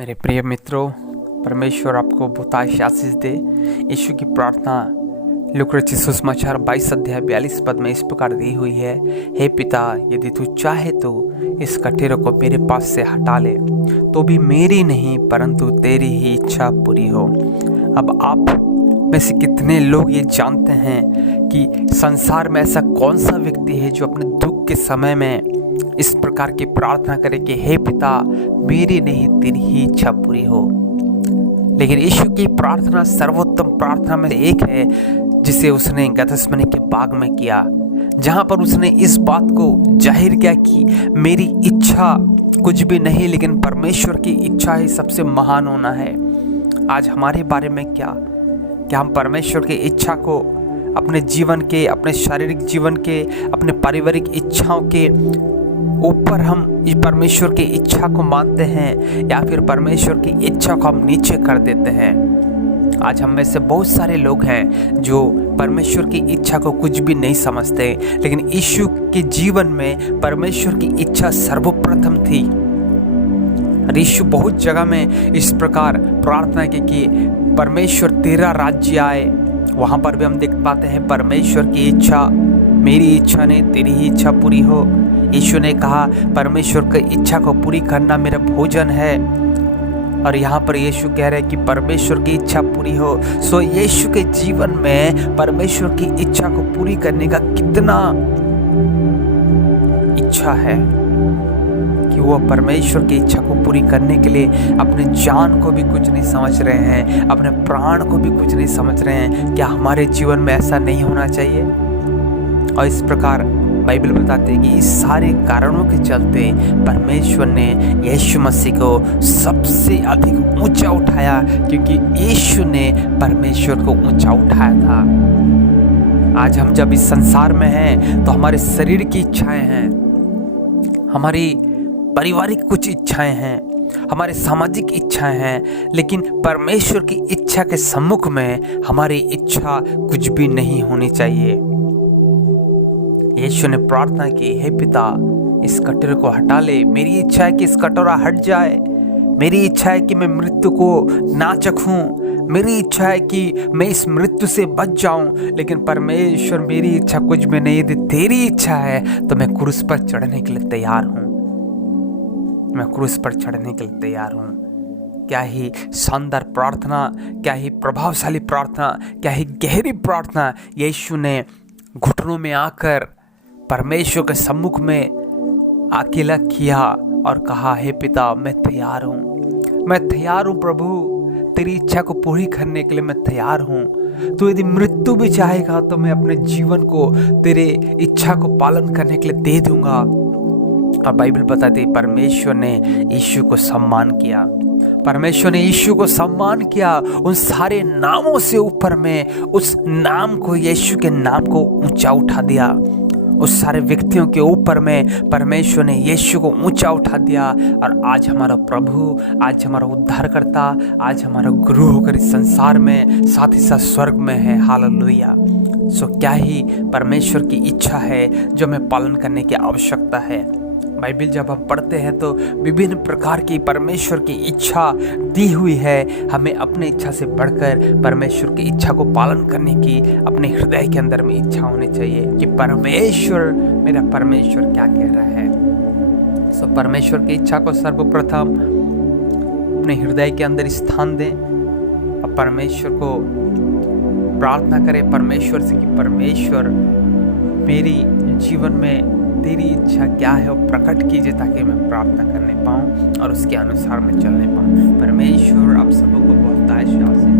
मेरे प्रिय मित्रों, परमेश्वर आपको बहुत आशीष दे। यीशु की प्रार्थना लूका रचित सुसमाचार 22 अध्याय 42 पद में इस प्रकार दी हुई है। हे पिता, यदि तू चाहे तो इस कटोरे को मेरे पास से हटा ले, तो भी मेरी नहीं परंतु तेरी ही इच्छा पूरी हो। अब आप में से कितने लोग ये जानते हैं कि संसार में ऐसा कौन सा व्यक्ति है जो अपने दुख के समय में इस प्रकार की प्रार्थना करे कि हे पिता, मेरी नहीं तेरी ही इच्छा पूरी हो। लेकिन यीशु की प्रार्थना सर्वोत्तम प्रार्थना में एक है जिसे उसने गतसमनी के बाग में किया, जहां पर उसने इस बात को जाहिर किया कि मेरी इच्छा कुछ भी नहीं लेकिन परमेश्वर की इच्छा ही सबसे महान होना है। आज हमारे बारे में क्या हम परमेश्वर की इच्छा को अपने जीवन के, अपने शारीरिक जीवन के, अपने पारिवारिक इच्छाओं के ऊपर हम परमेश्वर की इच्छा को मानते हैं या फिर परमेश्वर की इच्छा को हम नीचे कर देते हैं। आज हम में से बहुत सारे लोग हैं जो परमेश्वर की इच्छा को कुछ भी नहीं समझते, लेकिन यीशु के जीवन में परमेश्वर की इच्छा सर्वप्रथम थी। यीशु बहुत जगह में इस प्रकार प्रार्थना की कि परमेश्वर तेरा राज्य आए। वहां पर भी हम देख पाते हैं परमेश्वर की इच्छा, मेरी इच्छा नहीं तेरी ही इच्छा पूरी हो। यीशु ने कहा परमेश्वर की इच्छा को पूरी करना मेरा भोजन है, और यहाँ पर यीशु कह रहे हैं कि परमेश्वर की इच्छा पूरी हो। सो यीशु के जीवन में परमेश्वर की इच्छा को पूरी करने का कितना इच्छा है कि वो परमेश्वर की इच्छा को पूरी करने के लिए अपने जान को भी कुछ नहीं समझ रहे हैं, अपने प्राण को भी कुछ नहीं समझ रहे हैं। क्या हमारे जीवन में ऐसा नहीं होना चाहिए? और इस प्रकार बाइबल बताते हैं कि इस सारे कारणों के चलते परमेश्वर ने यीशु मसीह को सबसे अधिक ऊंचा उठाया, क्योंकि यीशु ने परमेश्वर को ऊंचा उठाया था। आज हम जब इस संसार में हैं तो हमारे शरीर की इच्छाएं हैं, हमारी पारिवारिक कुछ इच्छाएं हैं, हमारे सामाजिक इच्छाएं हैं, लेकिन परमेश्वर की इच्छा के सम्मुख में हमारी इच्छा कुछ भी नहीं होनी चाहिए। यीशु ने प्रार्थना की, हे पिता, इस कटोरे को हटा ले। मेरी इच्छा है कि इस कटोरा हट जाए, मेरी इच्छा है कि मैं मृत्यु को ना चखूं, मेरी इच्छा है कि मैं इस मृत्यु से बच जाऊं, लेकिन परमेश्वर मेरी इच्छा कुछ भी नहीं, यदि तेरी इच्छा है तो मैं क्रूस पर चढ़ने के लिए तैयार हूं, मैं क्रूस पर चढ़ने के लिए तैयार हूं। क्या ही शानदार प्रार्थना, क्या ही प्रभावशाली प्रार्थना, क्या ही गहरी प्रार्थना यीशु ने घुटनों में आकर परमेश्वर के सम्मुख में अकेला किया और कहा, हे पिता, मैं तैयार हूं प्रभु, तेरी इच्छा को पूरी करने के लिए मैं तैयार हूं। तो यदि मृत्यु भी चाहेगा तो मैं अपने जीवन को तेरे इच्छा को पालन करने के लिए दे दूंगा। और बाइबल बताती है परमेश्वर ने यीशु को सम्मान किया, परमेश्वर ने यीशु को सम्मान किया। उन सारे नामों से ऊपर में उस नाम को, यीशु के नाम को ऊंचा उठा दिया। उस सारे व्यक्तियों के ऊपर में परमेश्वर ने यीशु को ऊंचा उठा दिया। और आज हमारा प्रभु, आज हमारा उद्धारकर्ता, आज हमारा गुरु होकर इस संसार में, साथ ही साथ स्वर्ग में है। हालेलुया। सो क्या ही परमेश्वर की इच्छा है जो हमें पालन करने की आवश्यकता है। बाइबल जब हम पढ़ते हैं तो विभिन्न प्रकार की परमेश्वर की इच्छा दी हुई है। हमें अपने इच्छा से बढ़कर परमेश्वर की इच्छा को पालन करने की अपने हृदय के अंदर में इच्छा होनी चाहिए कि परमेश्वर, मेरा परमेश्वर क्या कह रहा है। सो परमेश्वर की इच्छा को सर्वप्रथम अपने हृदय के अंदर स्थान दें और परमेश्वर को प्रार्थना करें परमेश्वर से कि परमेश्वर, मेरी जीवन में तेरी इच्छा क्या है वो प्रकट कीजिए, ताकि मैं प्रार्थना करने पाऊँ और उसके अनुसार मैं चलने पाऊँ। परमेश्वर आप सबको बहुत आशीष दे।